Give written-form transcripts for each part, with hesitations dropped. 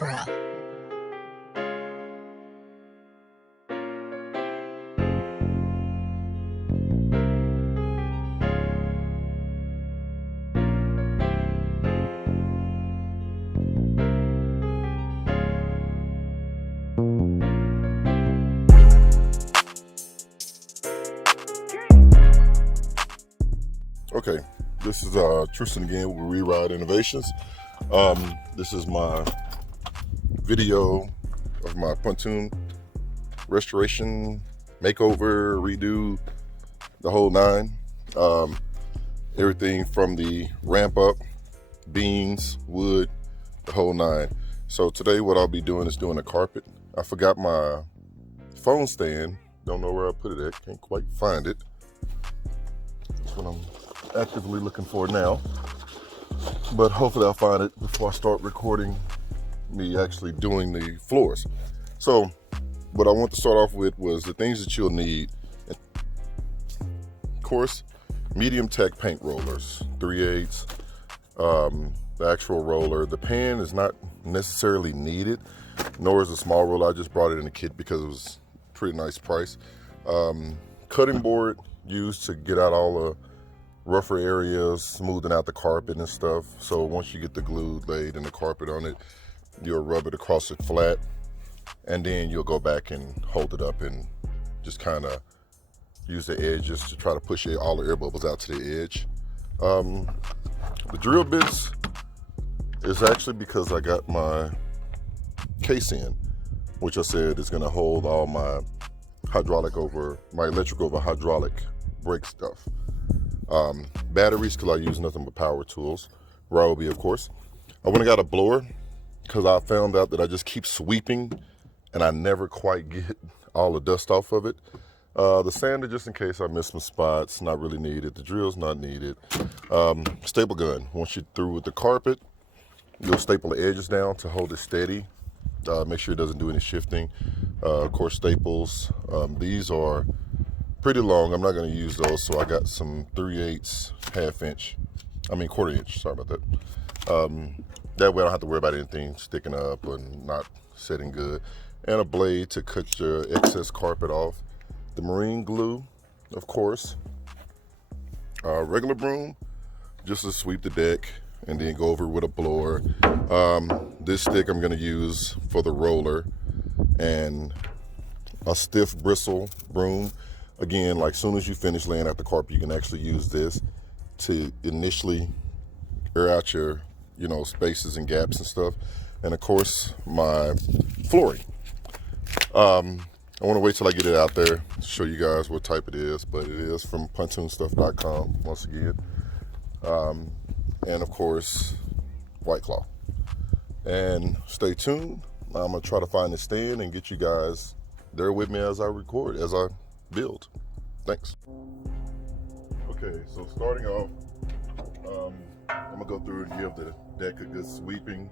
opera. Okay, this is Tristan again with Rewrite Innovations. This is my video of my pontoon restoration, makeover, redo, the whole nine. Everything from the ramp up, beams, wood, the whole nine. So today what I'll be doing is doing a carpet. I forgot my phone stand. Don't know where I put it at. Can't quite find it. That's what I'm actively looking for now, but hopefully I'll find it before I start recording me actually doing the floors. So what I want to start off with was the things that you'll need. Of course, medium tech paint rollers, 3/8, the actual roller. The pan is not necessarily needed, nor is a small roller. I just brought it in a kit because it was a pretty nice price. Cutting board used to get out all the rougher areas, smoothing out the carpet and stuff. So once you get the glue laid and the carpet on it, you'll rub it across it flat, and then you'll go back and hold it up and just kind of use the edges to try to push all the air bubbles out to the edge. The drill bits is actually because I got my case in, which I said is going to hold all my electric over hydraulic brake stuff. Batteries, because I use nothing but power tools. Ryobi, of course. I went and got a blower because I found out that I just keep sweeping and I never quite get all the dust off of it. The sander, just in case I miss some spots, not really needed. The drill's not needed. Staple gun. Once you're through with the carpet, you'll staple the edges down to hold it steady. Make sure it doesn't do any shifting. Of course, staples. These are pretty long. I'm not going to use those, so I got some 3/8, quarter inch, sorry about that. That way I don't have to worry about anything sticking up or not sitting good. And a blade to cut your excess carpet off. The marine glue, of course. Regular broom, just to sweep the deck and then go over with a blower. This stick I'm going to use for the roller, and a stiff bristle broom. Again, like soon as you finish laying out the carpet, you can actually use this to initially air out your, spaces and gaps and stuff. And of course, my flooring. I want to wait till I get it out there to show you guys what type it is, but it is from pontoonstuff.com once again. And of course, White Claw. And stay tuned. I'm gonna try to find the stand and get you guys there with me as I record, as I build. Thanks. Okay, so starting off, I'm gonna go through and give the deck a good sweeping.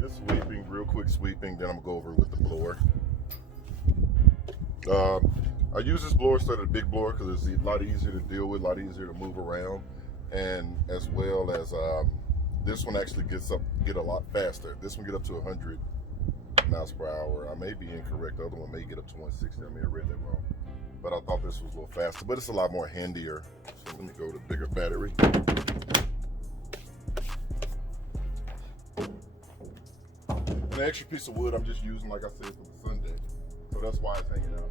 Just sweeping, real quick sweeping, then I'm gonna go over with the blower. I use this blower instead of the big blower because it's a lot easier to deal with, a lot easier to move around, and as well as this one actually get a lot faster. This one get up to 100 miles per hour. I may be incorrect. The other one may get up to 160. I may have read that wrong. But I thought this was a little faster, but it's a lot more handier. So let me go with a bigger battery. An extra piece of wood I'm just using, like I said, for the sun deck. So that's why it's hanging out.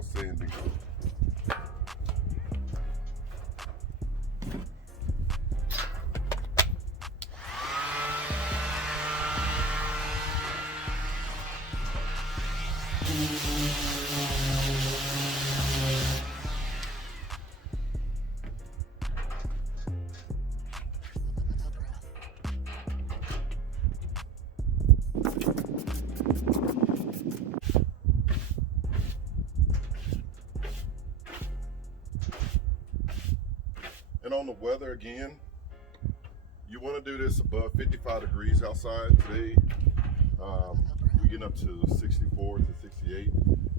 all sandy. And on the weather again, you want to do this above 55 degrees outside. Today, we're getting up to 64 to 68.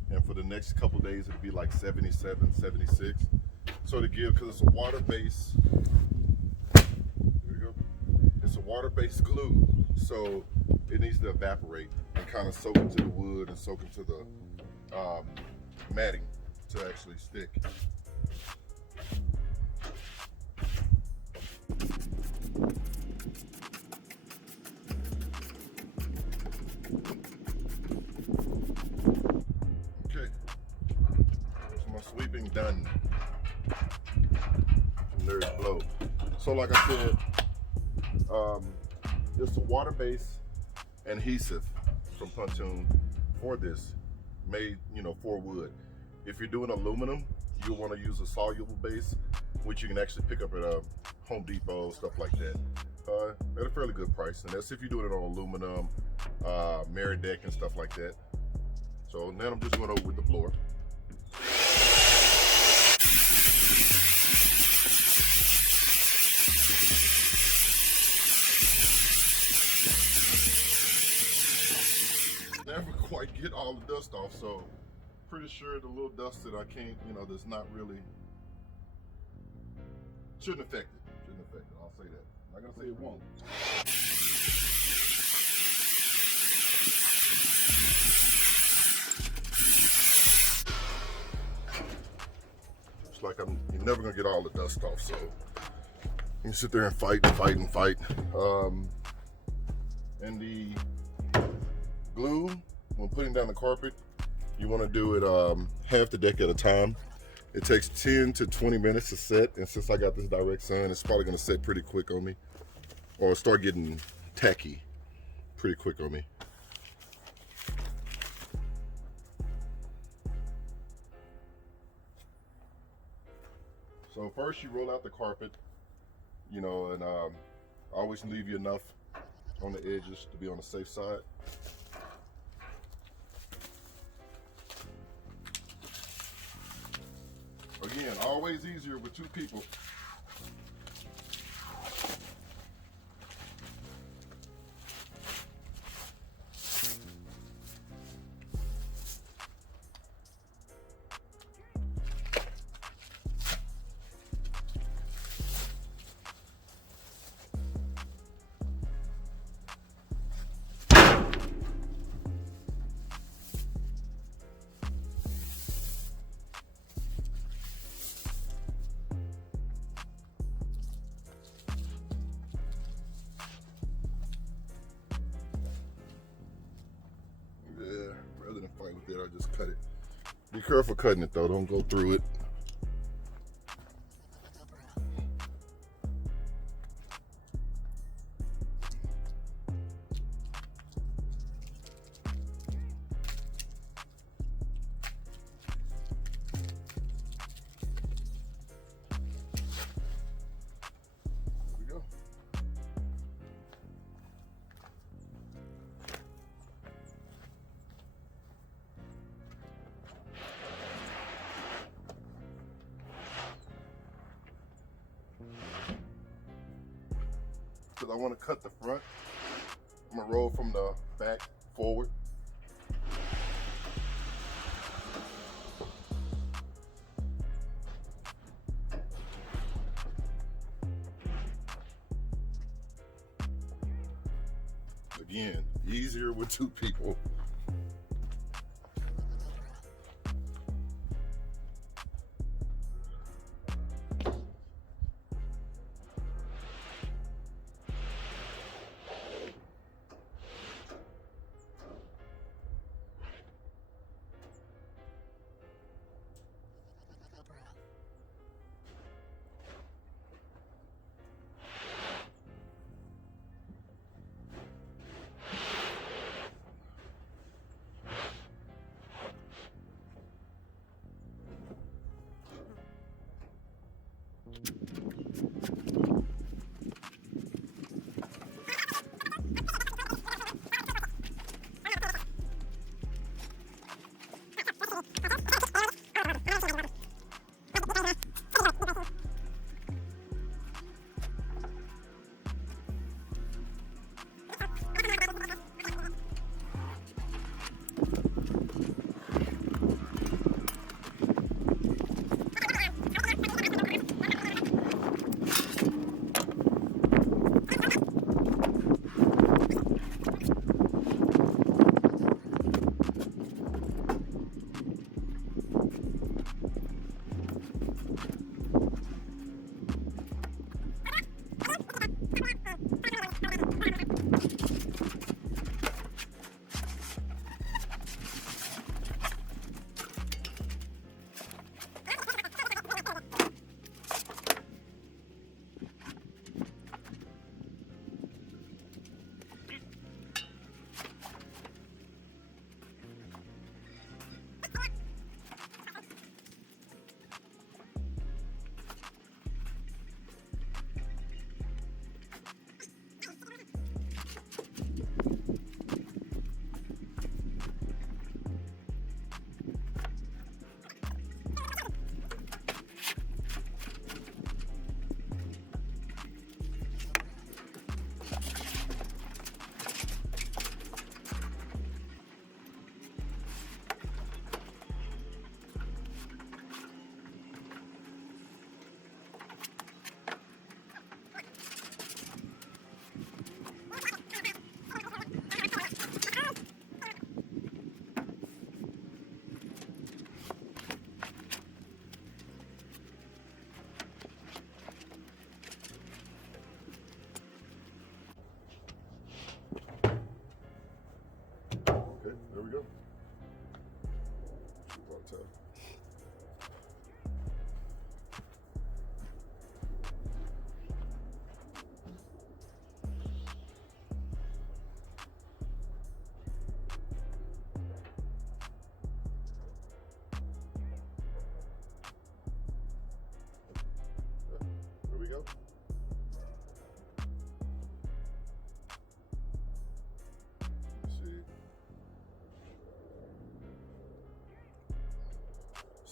And for the next couple days, it'll be like 77, 76. So to give, because it's a water-based, there we go. It's a water-based glue. So it needs to evaporate and kind of soak into the wood and soak into the matting to actually stick. Okay, so my sweeping done. And there's blow. So like I said, it's a water-based adhesive from Pontoon for this, made, you know, for wood. If you're doing aluminum, you'll want to use a soluble base, which you can actually pick up at a Home Depot, stuff like that, at a fairly good price. And that's if you're doing it on aluminum, mirror deck and stuff like that. So now I'm just going over with the blower. Never quite get all the dust off, so pretty sure the little dust that I can't, you know, that's not really, shouldn't affect it. Shouldn't affect it. I'll say that. I'm not gonna say it won't. It's like you're never gonna get all the dust off, so you sit there and fight and fight and fight. And the glue, when putting down the carpet, you want to do it half the deck at a time. It takes 10 to 20 minutes to set, and since I got this direct sun, it's probably going to set pretty quick on me, or start getting tacky pretty quick on me. So first you roll out the carpet, you know, and always leave you enough on the edges to be on the safe side. Again, always easier with two people. I just cut it. Be careful cutting it though, don't go through it. There we go. Because I want to cut the front, I'm going to roll from the back forward. Again, easier with two people.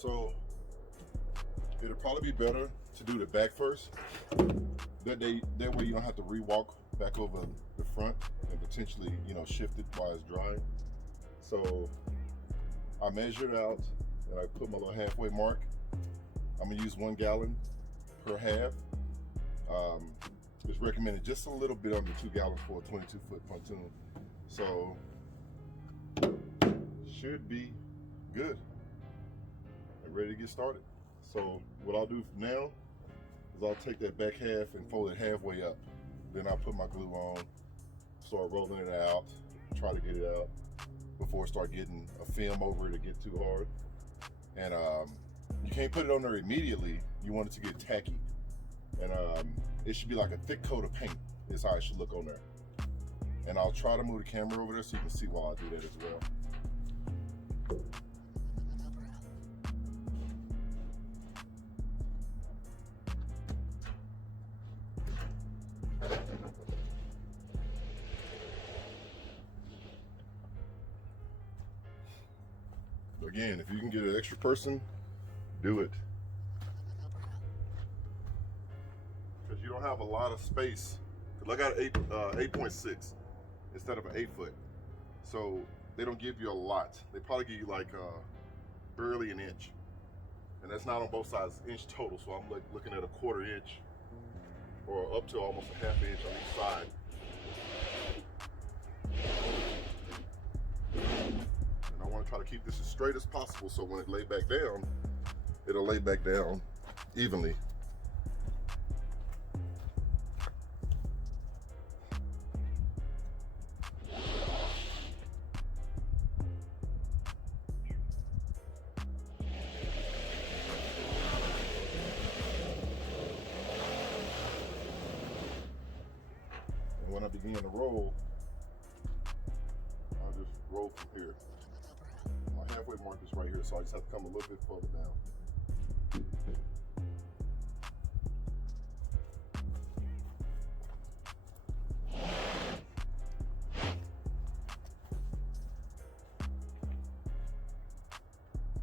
So it'll probably be better to do the back first. That way you don't have to re-walk back over the front and potentially, you know, shift it while it's drying. So I measured out and I put my little halfway mark. I'm gonna use 1 gallon per half. It's recommended just a little bit under 2 gallons for a 22-foot pontoon. So should be good and ready to get started. So what I'll do now is I'll take that back half and fold it halfway up. Then I'll put my glue on, start rolling it out, try to get it out before I start getting a film over it to get too hard. And you can't put it on there immediately. You want it to get tacky. And it should be like a thick coat of paint is how it should look on there. And I'll try to move the camera over there so you can see while I do that as well. Again, if you can get an extra person, do it. Because you don't have a lot of space. Cause I got 8.6 instead of an 8-foot. So they don't give you a lot. They probably give you like barely an inch. And that's not on both sides, inch total. So I'm like looking at a 1/4 inch or up to almost a 1/2 inch on each side. And I want to try to keep this as straight as possible so when it lay back down, it'll lay back down evenly. When I begin to roll, I'll just roll from here. My halfway mark is right here, so I just have to come a little bit further down.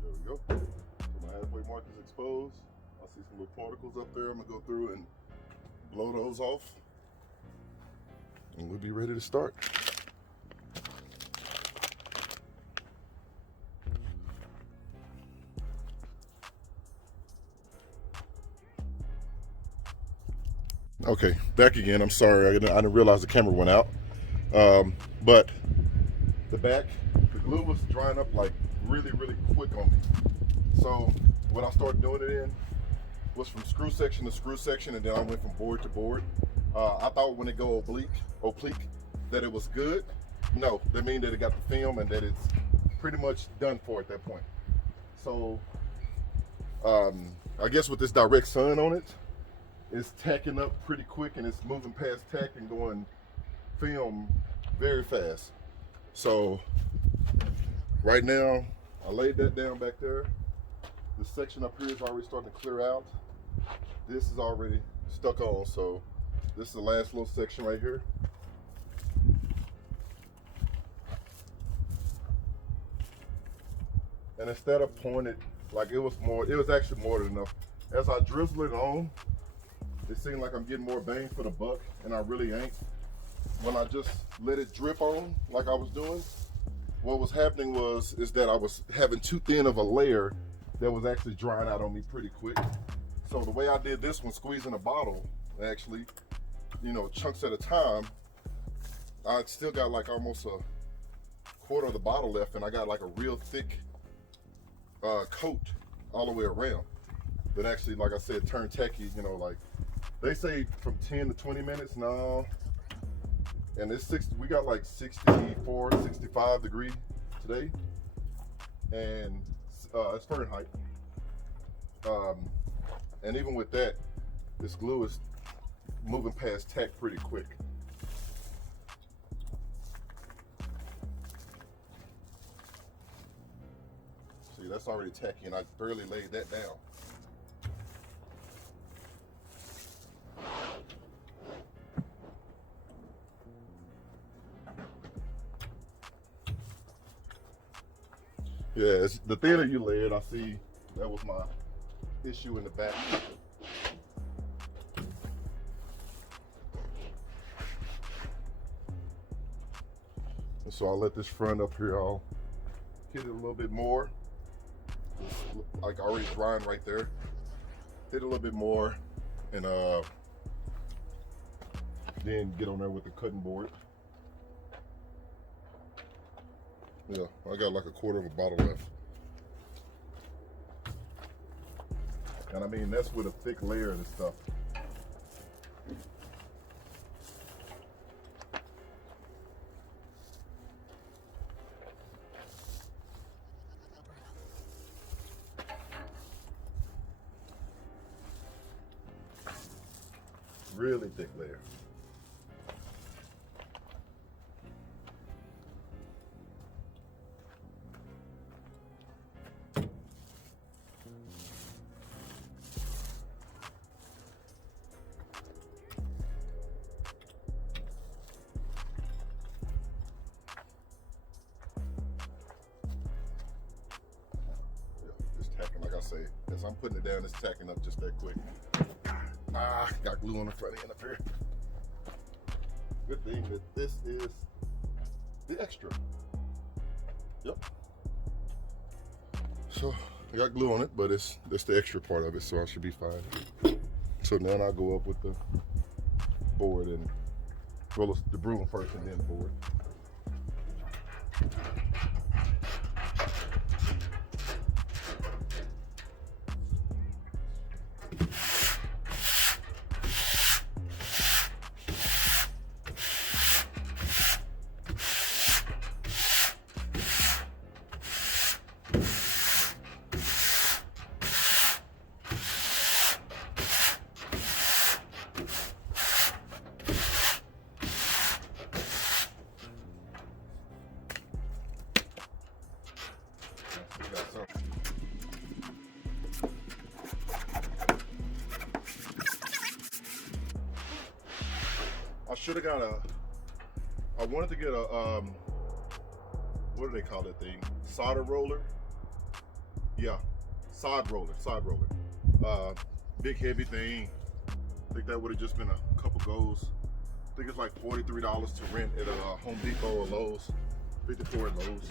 There we go. So my halfway mark is exposed. I see some little particles up there. I'm gonna go through and blow those off. And we'll be ready to start. Okay, back again. I'm sorry, I didn't realize the camera went out. But the glue was drying up like really quick on me. So what I started doing it in was from screw section to screw section, and then I went from board to board. I thought when it go oblique, that it was good. No, that means that it got the film and that it's pretty much done for at that point. So I guess with this direct sun on it, it's tacking up pretty quick and it's moving past tack and going film very fast. So right now, I laid that down back there. This section up here is already starting to clear out. This is already stuck on, so this is the last little section right here. And instead of pouring it like it was actually more than enough. As I drizzle it on, it seemed like I'm getting more bang for the buck, and I really ain't. When I just let it drip on like I was doing, what was happening is that I was having too thin of a layer that was actually drying out on me pretty quick. So the way I did this one, squeezing a bottle, actually, you know, chunks at a time, I still got like almost a 1/4 of the bottle left, and I got like a real thick coat all the way around that actually, like I said, turned tacky. You know, like they say from 10 to 20 minutes now, and we got like 64, 65 degree today, and it's Fahrenheit. And even with that, this glue is moving past tack pretty quick. See, that's already tacky, and I barely laid that down. Yeah, the thinner you lay it, I see That was my issue in the back. And so I'll let this front up here, I'll hit it a little bit more. It's like already drying right there. Hit it a little bit more, and then get on there with the cutting board. Yeah, I got like a quarter of a bottle left. And I mean, that's with a thick layer of this stuff. Really thick layer. Like I say, as I'm putting it down, it's tacking up just that quick. Got glue on the front end up here. Good thing that this is the extra. Yep. So I got glue on it, but that's the extra part of it, so I should be fine. So now I'll go up with the board and roll the broom first and then the board. I should have got I wanted to get a, what do they call that thing? Solder roller? Yeah, sod roller. Big heavy thing. I think that would have just been a couple goes. I think it's like $43 to rent at Home Depot or Lowe's. 54 at Lowe's.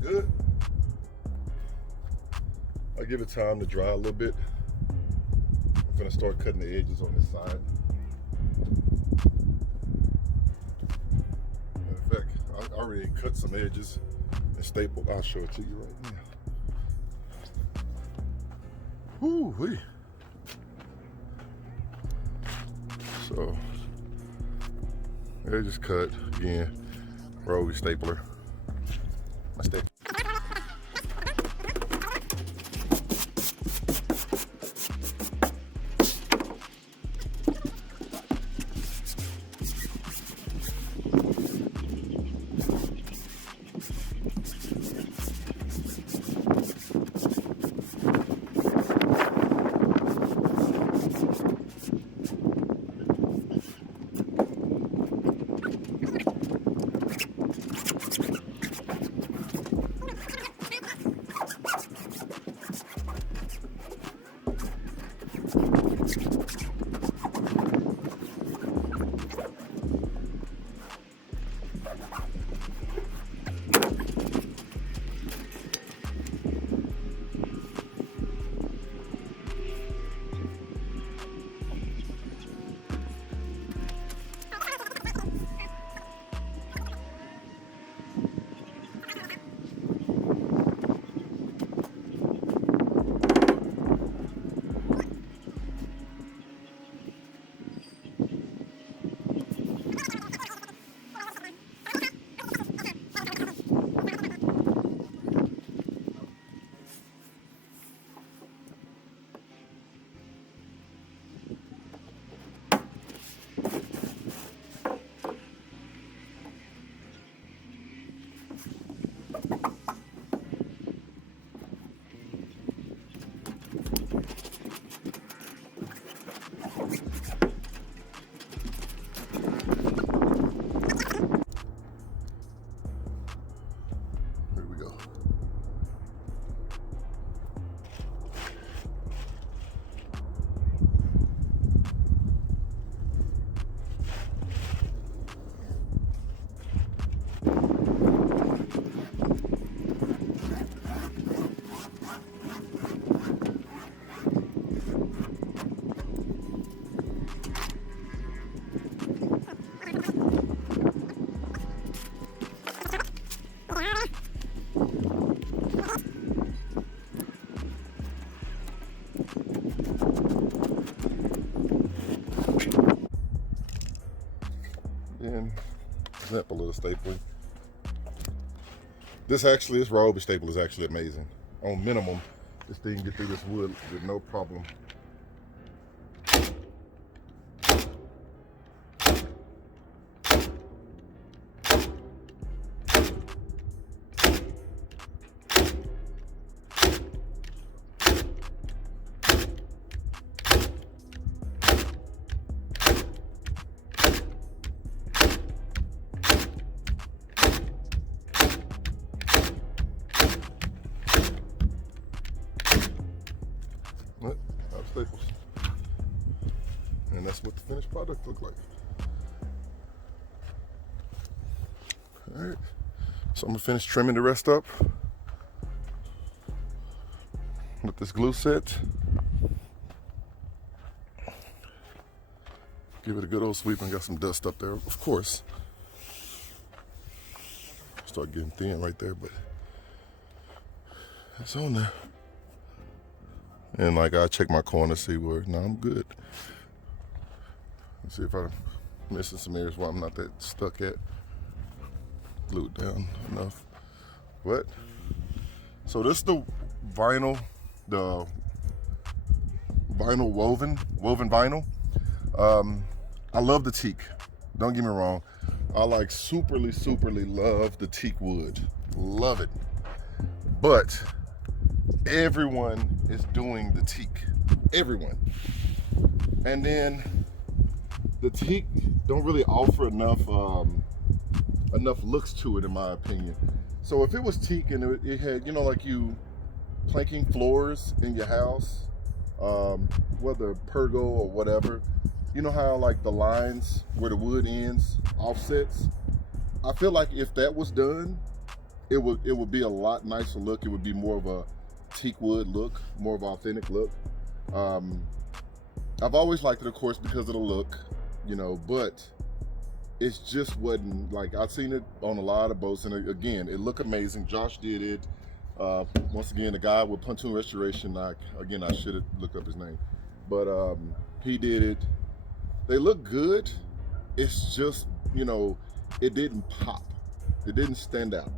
Good. I'll give it time to dry a little bit. I'm gonna start cutting the edges on this side. In fact, I already cut some edges and stapled. I'll show it to you right now. Woo-wee. So, edges cut again. Rotary stapler. My stapler. go. And snap a little stapling. This Ryobi staple is actually amazing. On minimum, this thing can get through this wood with no problem. Staples. And that's what the finished product looked like. All right, so I'm gonna finish trimming the rest up with this glue set. Give it a good old sweep and got some dust up there, of course. Start getting thin right there, but it's on there. And like I check my corner, see where, no, I'm good. Let's see if I'm missing some areas where I'm not that stuck at. Glued down enough. But, so this is the vinyl woven vinyl. I love the teak, don't get me wrong. I like superly love the teak wood, love it. But everyone is doing the teak, everyone. And then the teak don't really offer enough looks to it, in my opinion. So if it was teak and it had, you know, like you planking floors in your house, whether pergo or whatever, you know how like the lines where the wood ends offsets? I feel like if that was done, it would be a lot nicer look. It would be more of a teak wood look, more of an authentic look. I've always liked it, of course, because of the look, you know, but it's just wasn't, like, I've seen it on a lot of boats, and again, it looked amazing. Josh did it. Once again, the guy with Pontoon Restoration, I should have looked up his name, but he did it. They look good. It's just, you know, it didn't pop. It didn't stand out.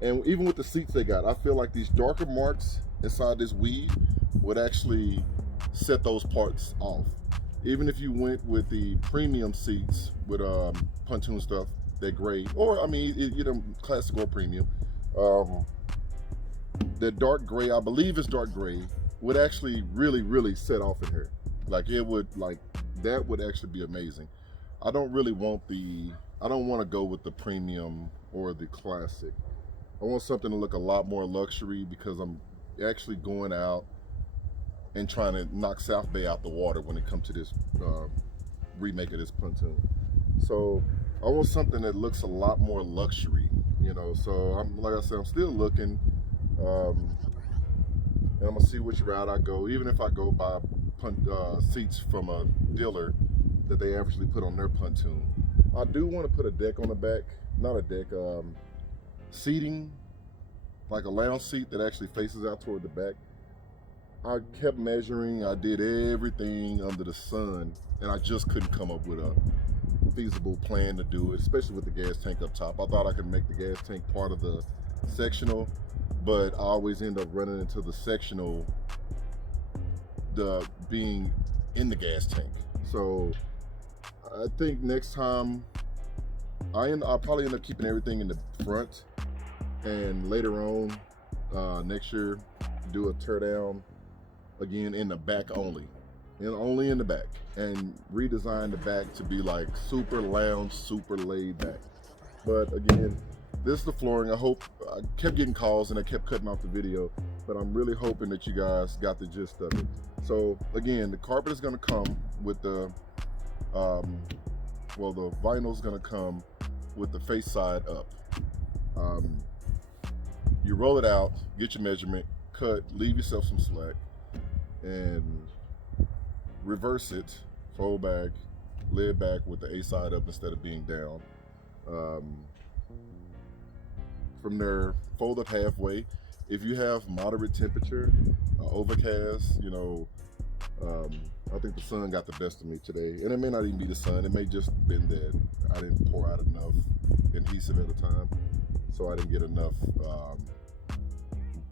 And even with the seats they got, I feel like these darker marks inside this weave would actually set those parts off. Even if you went with the premium seats with Pontoon stuff, that gray, or I mean, you know, classic or premium, the dark gray, I believe it's dark gray, would actually really set off in here. Like it would, like that would actually be amazing. I don't want to go with the premium or the classic. I want something to look a lot more luxury, because I'm actually going out and trying to knock South Bay out the water when it comes to this remake of this Pontoon. So I want something that looks a lot more luxury, you know. So I'm, like I said, I'm still looking, and I'm gonna see which route I go. Even if I go buy seats from a dealer that they actually put on their Pontoon, I do want to put a deck on the back, not a deck, seating, like a lounge seat that actually faces out toward the back. I kept measuring, I did everything under the sun, and I just couldn't come up with a feasible plan to do it, especially with the gas tank up top. I thought I could make the gas tank part of the sectional, but I always end up running into the sectional being in the gas tank. So I think next time I'll probably end up keeping everything in the front, and later on next year do a tear down again in the back only, and only in the back, and redesign the back to be like super lounge, super laid back. But again, this is the flooring. I hope, I kept getting calls and I kept cutting off the video, but I'm really hoping that you guys got the gist of it. So again, the carpet is gonna come with the, well, the vinyl is gonna come with the face side up. You roll it out, get your measurement, cut, leave yourself some slack, and reverse it, fold back, lay it back with the A side up instead of being down. From there, fold up halfway. If you have moderate temperature, overcast, you know, I think the sun got the best of me today. And it may not even be the sun, it may just been that I didn't pour out enough adhesive at a time. So I didn't get enough,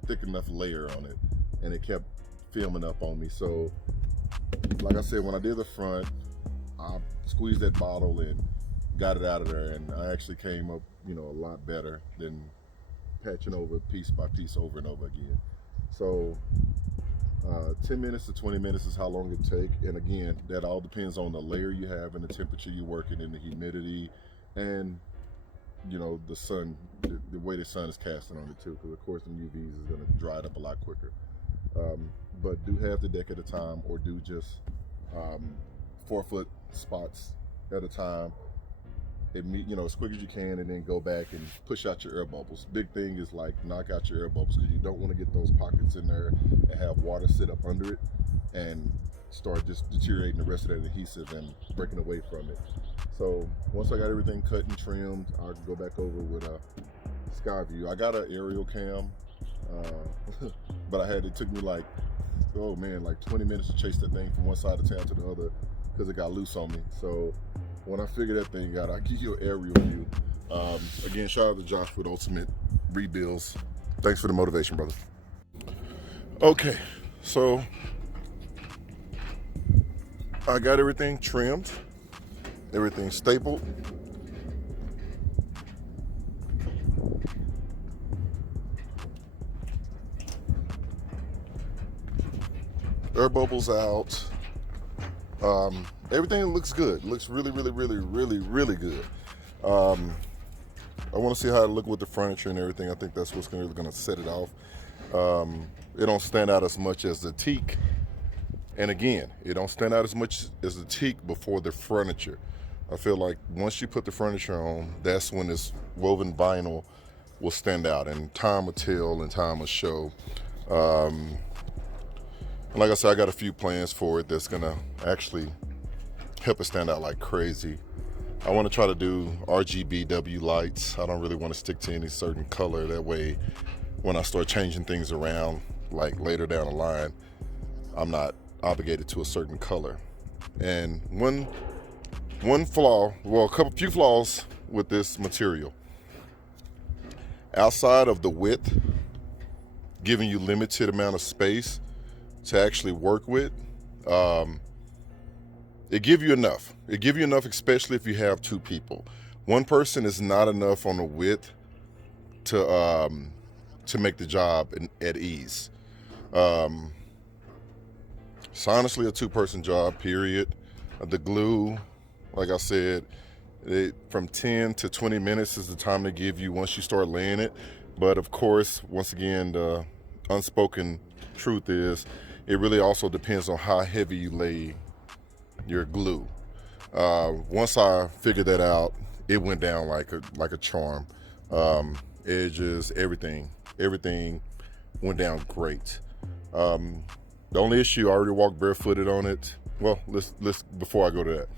thick enough layer on it. And it kept filming up on me. So, like I said, when I did the front, I squeezed that bottle and got it out of there. And I actually came up, you know, a lot better than patching over piece by piece over and over again. So 10 minutes to 20 minutes is how long it take. And again, that all depends on the layer you have and the temperature you're working in, the humidity, and you know, the sun, the way the sun is casting on it too, because of course the UVs is going to dry it up a lot quicker. But do half the deck at a time, or do just 4-foot spots at a time. You know, as quick as you can, and then go back and push out your air bubbles. Big thing is like knock out your air bubbles, because you don't want to get those pockets in there and have water sit up under it and start just deteriorating the rest of that adhesive and breaking away from it. So once I got everything cut and trimmed, I'll go back over with a sky view. I got an aerial cam, but it took me like, oh man, like 20 minutes to chase that thing from one side of town to the other, because it got loose on me. So when I figure that thing out, I'll give you an aerial view. Again, shout out to Josh with Ultimate Rebuilds. Thanks for the motivation, brother. Okay, so I got everything trimmed, everything stapled. Air bubbles out. Everything looks good. Looks really, really, really, really, really good. I want to see how it look with the furniture and everything. I think that's what's really going to set it off. It don't stand out as much as the teak. And again, it don't stand out as much as the teak before the furniture. I feel like once you put the furniture on, that's when this woven vinyl will stand out, and time will tell and time will show. And like I said, I got a few plans for it that's gonna actually help it stand out like crazy. I want to try to do RGBW lights. I don't really want to stick to any certain color. That way, when I start changing things around, like later down the line, I'm not obligated to a certain color. And one flaw, well, few flaws with this material. Outside of the width, giving you limited amount of space to actually work with, it give you enough. It give you enough, especially if you have two people. One person is not enough on the width to make the job at ease. It's honestly a two-person job, period. The glue, like I said, from 10 to 20 minutes is the time they give you once you start laying it. But of course, once again, the unspoken truth is it really also depends on how heavy you lay your glue. Once I figured that out, it went down like a charm. Edges, everything went down great. The only issue, I already walked barefooted on it. Well, let's before I go to that.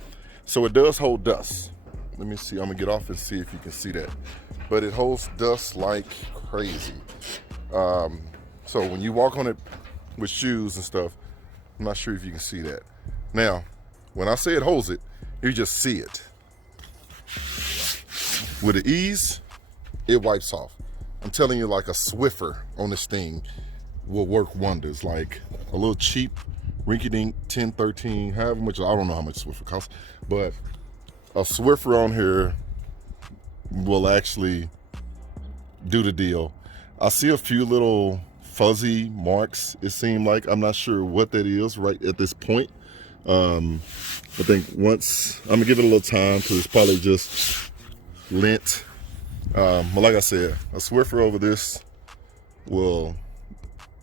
So it does hold dust. Let me see, I'm gonna get off and see if you can see that. But it holds dust like crazy. So when you walk on it with shoes and stuff, I'm not sure if you can see that. Now, when I say it holds it, you just see it. With the ease, it wipes off. I'm telling you, like a Swiffer on this thing will work wonders. Like a little cheap rinky-dink 10, 13, however much, I don't know how much Swiffer costs, but a Swiffer on here will actually do the deal. I see a few little fuzzy marks, it seemed like. I'm not sure what that is right at this point. I think once, I'm gonna give it a little time, because it's probably just lint But like I said, a Swiffer over this will,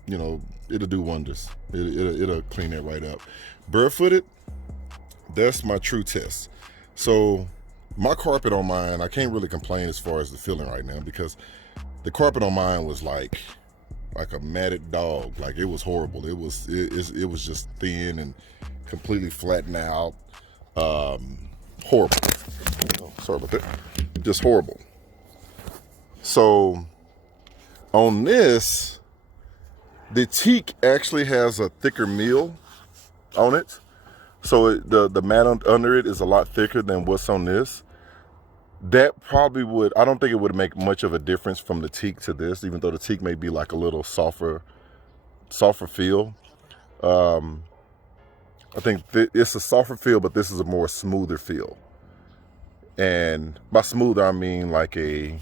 you know, it'll do wonders. It'll clean that right up. Barefooted, that's my true test. So my carpet on mine, I can't really complain as far as the feeling right now, because the carpet on mine was like a matted dog. Like, it was horrible. It was just thin and completely flattened out. Horrible. Oh, sorry about that. Just horrible. So on this, the teak actually has a thicker meal on it. So the mat under it is a lot thicker than what's on this. That probably would, I don't think it would make much of a difference from the teak to this, even though the teak may be like a little softer feel. I think it's a softer feel, but this is a more smoother feel. And by smoother, I mean like a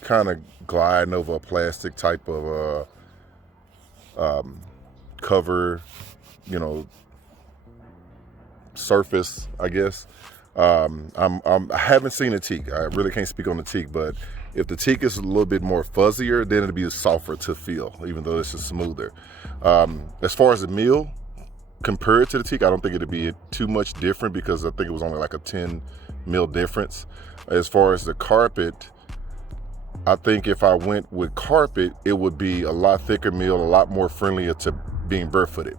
kind of gliding over a plastic type of cover, you know, surface, I guess. I haven't seen a teak. I really can't speak on the teak, but if the teak is a little bit more fuzzier, then it'll be softer to feel, even though this is smoother. As far as the meal, compared to the teak, I don't think it'd be too much different, because I think it was only like a 10 mil difference. As far as the carpet, I think if I went with carpet, it would be a lot thicker meal, a lot more friendlier to being barefooted.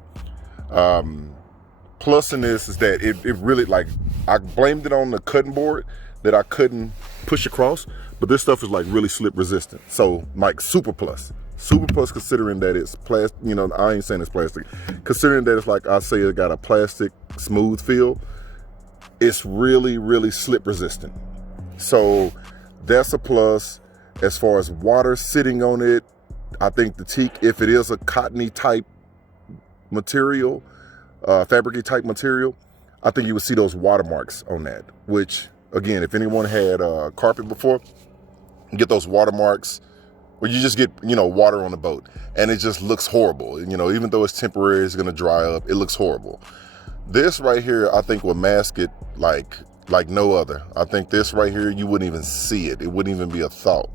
Plus in this is that it really, like, I blamed it on the cutting board that I couldn't push across, but this stuff is like really slip resistant. So like super plus considering that it's plastic, you know, I ain't saying it's plastic, considering that it's like, I say it got a plastic smooth feel, it's really, really slip resistant. So that's a plus. As far as water sitting on it, I think the teak, if it is a cottony type material, fabricy type material, I think you would see those watermarks on that, which, again, if anyone had carpet before, you get those watermarks where you just get, you know, water on the boat, and it just looks horrible. You know, even though it's temporary, it's gonna dry up, it looks horrible. This right here, I think will mask it like no other. I think this right here, you wouldn't even see it. It wouldn't even be a thought.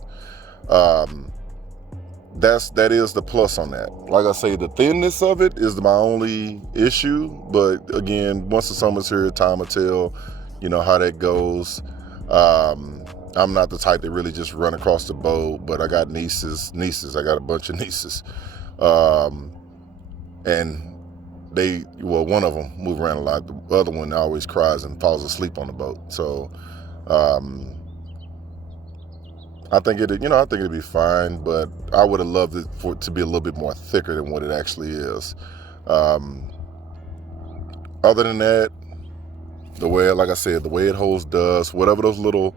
That is the plus on that. Like I say, the thinness of it is my only issue, but again, once the summer's here, time will tell, you know, how that goes. I'm not the type that really just run across the boat, but I got nieces. I got a bunch of nieces. And one of them move around a lot. The other one always cries and falls asleep on the boat. So, I think it'd be fine, but I would have loved it for it to be a little bit more thicker than what it actually is. Other than that, like I said, the way it holds dust, whatever those little,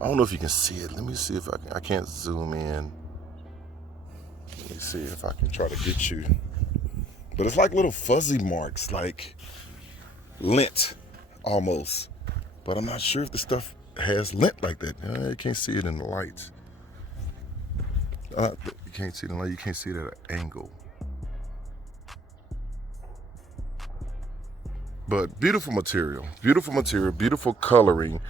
I don't know if you can see it. Let me see if I can't zoom in. Let me see if I can try to get you. But it's like little fuzzy marks, like lint almost. But I'm not sure if the stuff has lint like that. You can't see it in the lights. You can't see it in the light. You can't see it at an angle. But beautiful material, beautiful coloring,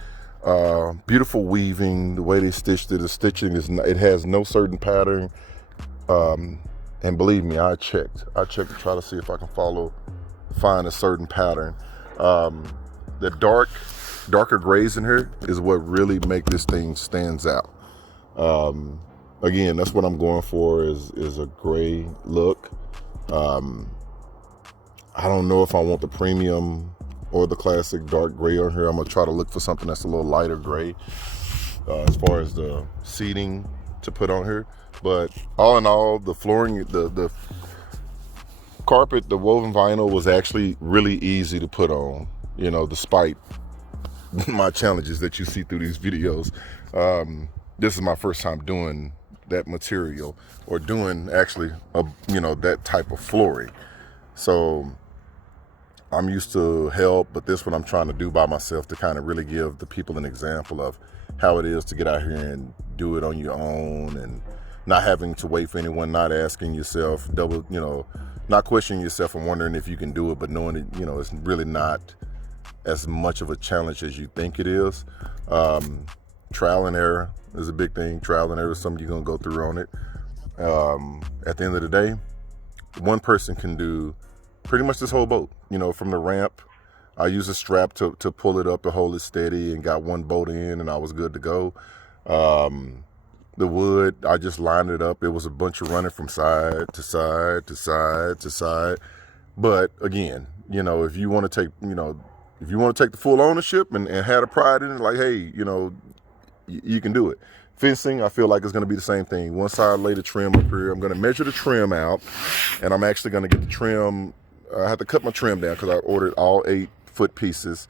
beautiful weaving. The way they stitched it, the stitching it has no certain pattern. And believe me, I checked to try to see if I can find a certain pattern. The darker grays in here is what really make this thing stands out. Again, that's what I'm going for is a gray look. I don't know if I want the premium or the classic dark gray on here. I'm gonna try to look for something that's a little lighter gray as far as the seating to put on here. But all in all, the flooring, the carpet, the woven vinyl was actually really easy to put on, you know, despite my challenges that you see through these videos. This is my first time doing that material, or doing actually that type of flooring. So I'm used to help, but this one I'm trying to do by myself to kind of really give the people an example of how it is to get out here and do it on your own, and not having to wait for anyone, not asking yourself not questioning yourself and wondering if you can do it, but knowing that, it's really not as much of a challenge as you think it is. trial and error is a big thing. Trial and error is something you're gonna go through on it. At the end of the day, one person can do pretty much this whole boat. You know, from the ramp, I use a strap to pull it up to hold it steady, and got one bolt in, and I was good to go. The wood, I just lined it up. It was a bunch of running from side to side to side to side. But again, you know, if you want to take, if you want to take the full ownership and have the pride in it, like, hey, you know, you can do it. Fencing, I feel like it's going to be the same thing. One side, lay the trim up here. I'm going to measure the trim out, and I'm actually going to get the trim. I have to cut my trim down because I ordered all 8-foot pieces,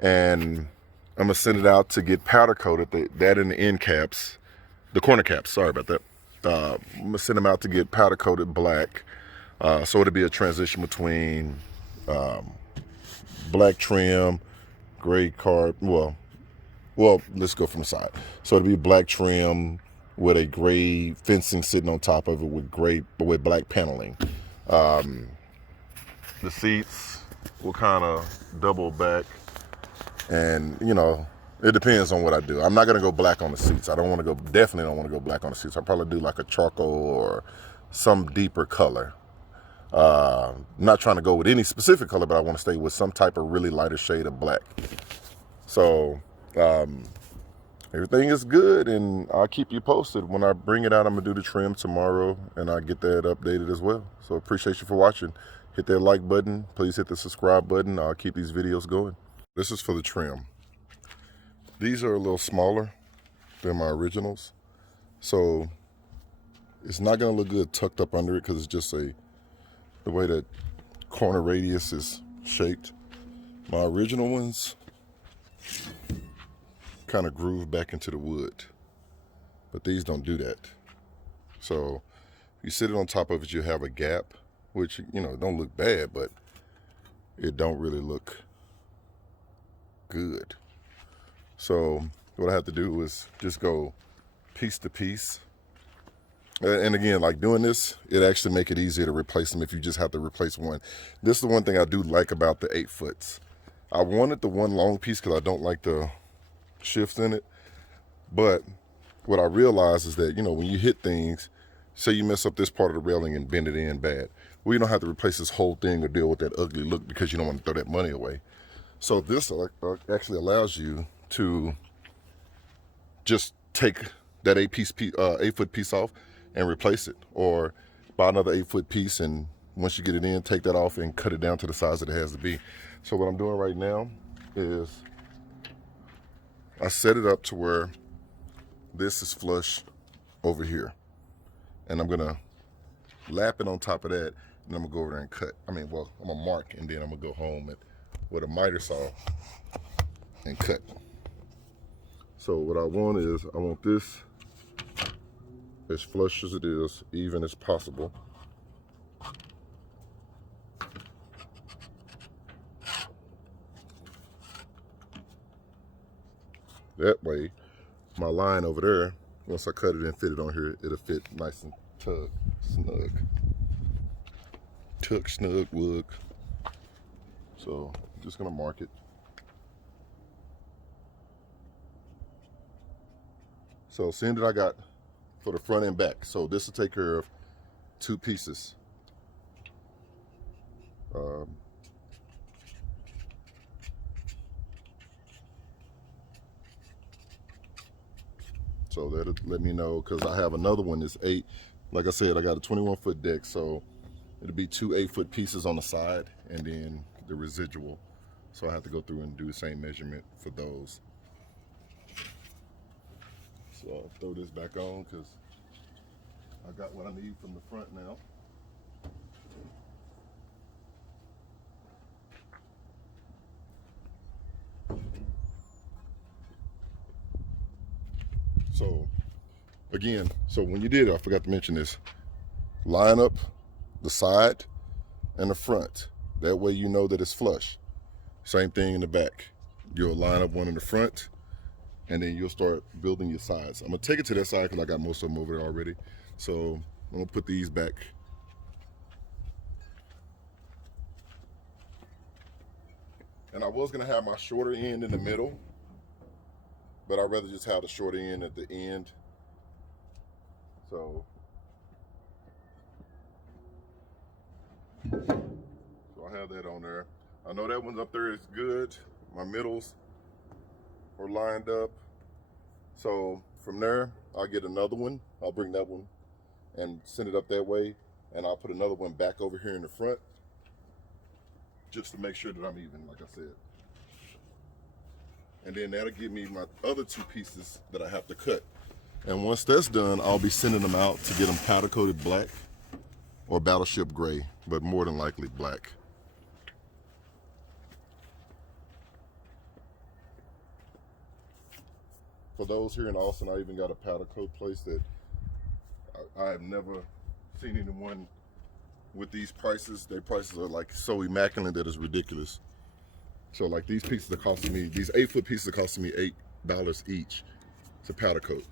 and I'm going to send it out to get powder coated, that in the end caps, the corner caps, sorry about that. I'm going to send them out to get powder coated black. So it'll be a transition between black trim, gray card, well, let's go from the side. So it'll be black trim with a gray fencing sitting on top of it with black paneling. The seats will kind of double back, and you know, it depends on what I do. I'm not gonna go black on the seats. Definitely don't want to go black on the seats. I'll probably do like a charcoal or some deeper color. Not trying to go with any specific color, but I want to stay with some type of really lighter shade of black. So everything is good, and I'll keep you posted. When I bring it out, I'm gonna do the trim tomorrow, and I'll get that updated as well. So appreciate you for watching. Hit that like button. Please hit the subscribe button. I'll keep these videos going. This is for the trim. These are a little smaller than my originals, so it's not gonna look good tucked up under it because it's just the way that corner radius is shaped. My original ones kind of groove back into the wood, but these don't do that. So if you sit it on top of it, you have a gap, which, you know, don't look bad, but it don't really look good. So what I have to do is just go piece to piece. And again, like doing this, it actually make it easier to replace them if you just have to replace one. This is the one thing I do like about the 8-foots. I wanted the one long piece because I don't like the shifts in it. But what I realized is that, you know, when you hit things, say you mess up this part of the railing and bend it in bad, well, you don't have to replace this whole thing or deal with that ugly look because you don't want to throw that money away. So this actually allows you to just take that 8-foot piece off and replace it, or buy another 8-foot piece, and once you get it in, take that off and cut it down to the size that it has to be. So what I'm doing right now is I set it up to where this is flush over here, and I'm gonna lap it on top of that, and I'm gonna go over there and cut. I'm gonna mark, and then I'm gonna go home with a miter saw and cut. So what I want is, I want this as flush as it is, even as possible. That way, my line over there, once I cut it and fit it on here, it'll fit nice and snug. Tuck, snug, wood. So I'm just gonna mark it. So seeing that I got for the front and back, so this will take care of 2 pieces. So that'll let me know, because I have another one that's 8. Like I said, I got a 21-foot deck, so it'll be 2 8-foot pieces on the side and then the residual. So I have to go through and do the same measurement for those. So I'll throw this back on because I got what I need from the front now. So again, so when you did it, I forgot to mention this, line up the side and the front. That way you know that it's flush. Same thing in the back. You'll line up one in the front, and then you'll start building your sides. I'm gonna take it to that side because I got most of them over there already. So I'm gonna put these back. And I was gonna have my shorter end in the middle, but I'd rather just have the short end at the end. So I have that on there. I know that one's up there is good. My middles are lined up. So from there, I'll get another one. I'll bring that one and send it up that way. And I'll put another one back over here in the front just to make sure that I'm even, like I said. And then that'll give me my other two pieces that I have to cut. And once that's done, I'll be sending them out to get them powder coated black or battleship gray, but more than likely black. For those here in Austin, I even got a powder coat place that I have never seen anyone with these prices. Their prices are like so immaculate that it's ridiculous. So like these pieces are costing me, these 8-foot pieces are costing me $8 each to powder coat.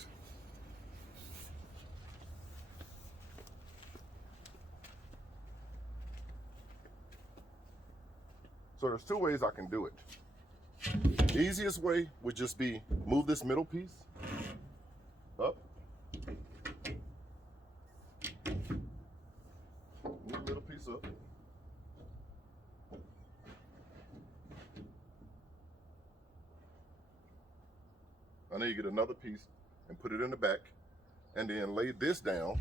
So there's two ways I can do it. The easiest way would just be move this middle piece up. Move the middle piece up. And then you get another piece and put it in the back, and then lay this down.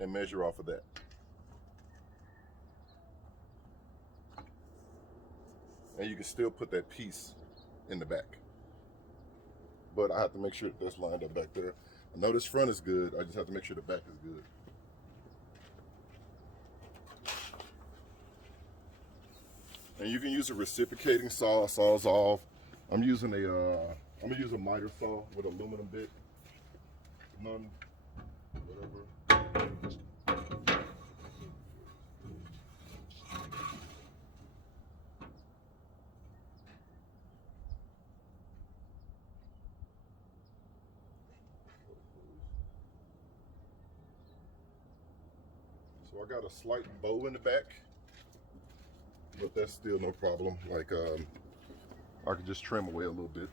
And measure off of that. And you can still put that piece in the back. But I have to make sure that that's lined up back there. I know this front is good, I just have to make sure the back is good. And you can use a reciprocating saw, saws off. I'm gonna use a miter saw with aluminum bit. None, whatever. So I got a slight bow in the back, but that's still no problem. Like I could just trim away a little bit.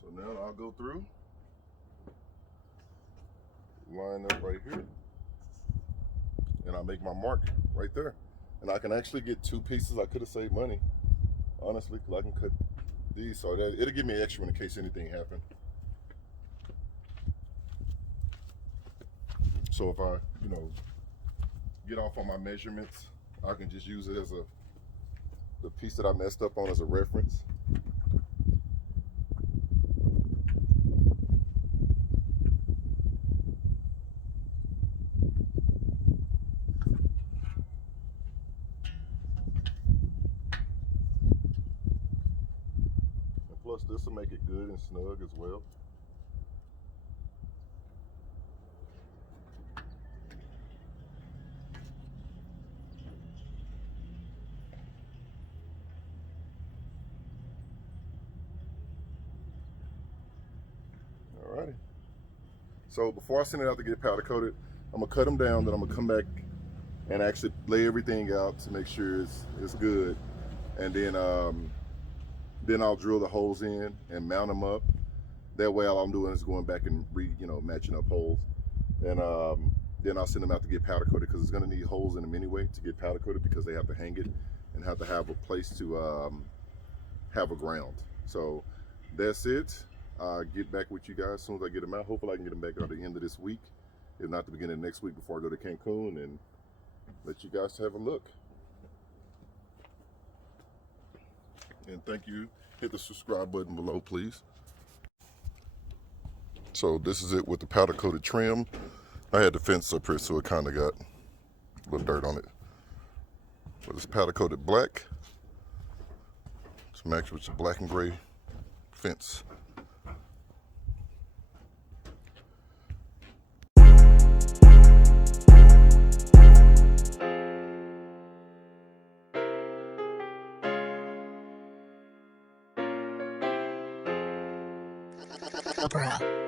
So now I'll go through, line up right here, and I'll make my mark right there. And I can actually get two pieces. I could have saved money, honestly, because I can cut these, so that it'll give me extra in case anything happened. So if I, get off on my measurements, I can just use it as the piece that I messed up on as a reference. Plus this will make it good and snug as well. Alrighty. So before I send it out to get powder coated, I'm gonna cut them down, then I'm gonna come back and actually lay everything out to make sure it's good. And then I'll drill the holes in and mount them up. That way all I'm doing is going back and matching up holes. And then I'll send them out to get powder coated, because it's gonna need holes in them anyway to get powder coated, because they have to hang it and have to have a place to have a ground. So that's it. I'll get back with you guys as soon as I get them out. Hopefully I can get them back at the end of this week, if not the beginning of next week, before I go to Cancun, and let you guys have a look. And thank you. Hit the subscribe button below, please. So this is it with the powder coated trim. I had the fence up here, so it kind of got a little dirt on it. But it's powder coated black. It's matched with the black and gray fence. Bruh.